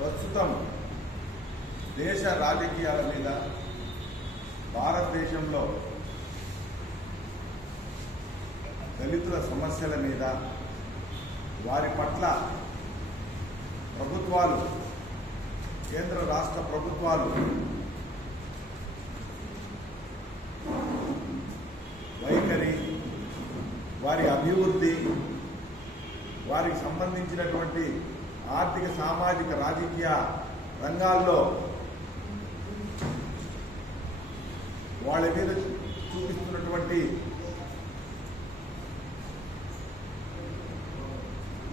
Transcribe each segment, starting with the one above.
ప్రస్తుతం దేశ రాజకీయాల మీద, భారతదేశంలో దళితుల సమస్యల మీద, వారి పట్ల ప్రభుత్వాలు, కేంద్ర రాష్ట్ర ప్రభుత్వాలు వైఖరి, వారి అభివృద్ధి, వారికి సంబంధించినటువంటి ఆర్థిక, సామాజిక, రాజకీయ రంగాల్లో వాళ్ళ మీద చూపిస్తున్నటువంటి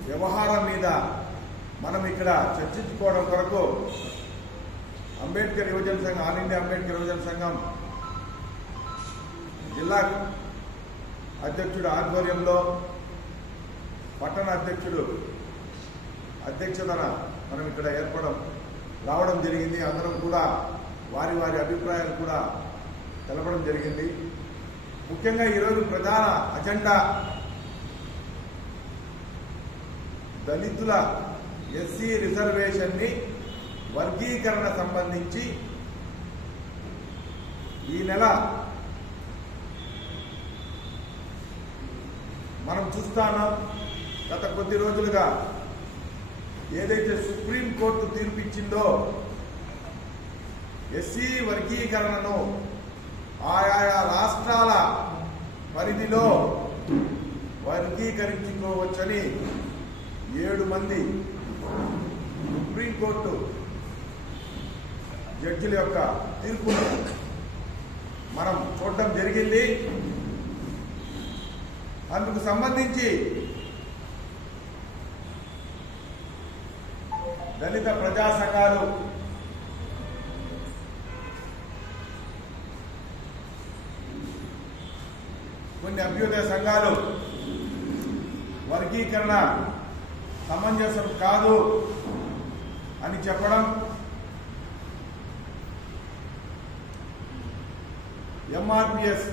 వ్యవహారం మీద మనం ఇక్కడ చర్చించుకోవడం కొరకు అంబేద్కర్ యువజన సంఘం, ఆల్ ఇండియా అంబేద్కర్ యువజన సంఘం జిల్లా అధ్యక్షుడు ఆధ్వర్యంలో పట్టణ అధ్యక్షుడు అధ్యక్షతన మనం ఇక్కడ రావడం జరిగింది. అందరం కూడా వారి వారి అభిప్రాయాలు కూడా తెలపడం జరిగింది. ముఖ్యంగా ఈరోజు ప్రధాన అజెండా దళితుల ఎస్సీ రిజర్వేషన్ని వర్గీకరణ సంబంధించి ఈ నెల మనం చూస్తున్నాం. గత కొద్ది రోజులుగా ఏదైతే సుప్రీంకోర్టు తీర్పిచ్చిందో ఎస్సీ వర్గీకరణను ఆయా రాష్ట్రాల పరిధిలో వర్గీకరించుకోవచ్చని 7 మంది సుప్రీంకోర్టు జడ్జిల యొక్క తీర్పును మనం చూడటం జరిగింది. అందుకు సంబంధించి దళిత ప్రజా సంఘాలు, కొన్ని అభ్యుదయ సంఘాలు వర్గీకరణ సమంజసం కాదు అని చెప్పడం, ఎంఆర్పిఎస్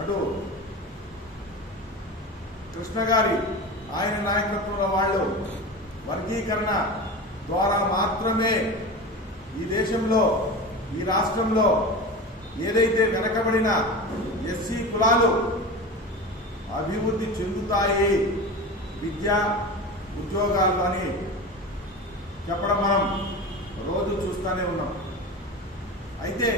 అటు కృష్ణ గారి ఆయన నాయకత్వంలో వాళ్ళు వర్గీకరణ ద్వారా మాత్రమే ఈ దేశంలో, ఈ రాష్ట్రంలో ఏదైతే వెనకబడిన ఎస్సీ కులాలు అభివృద్ధి చెందుతాయి విద్యా ఉద్యోగాల్లో అని చెప్పడం మనం రోజు చూస్తూనే ఉన్నాం. అయితే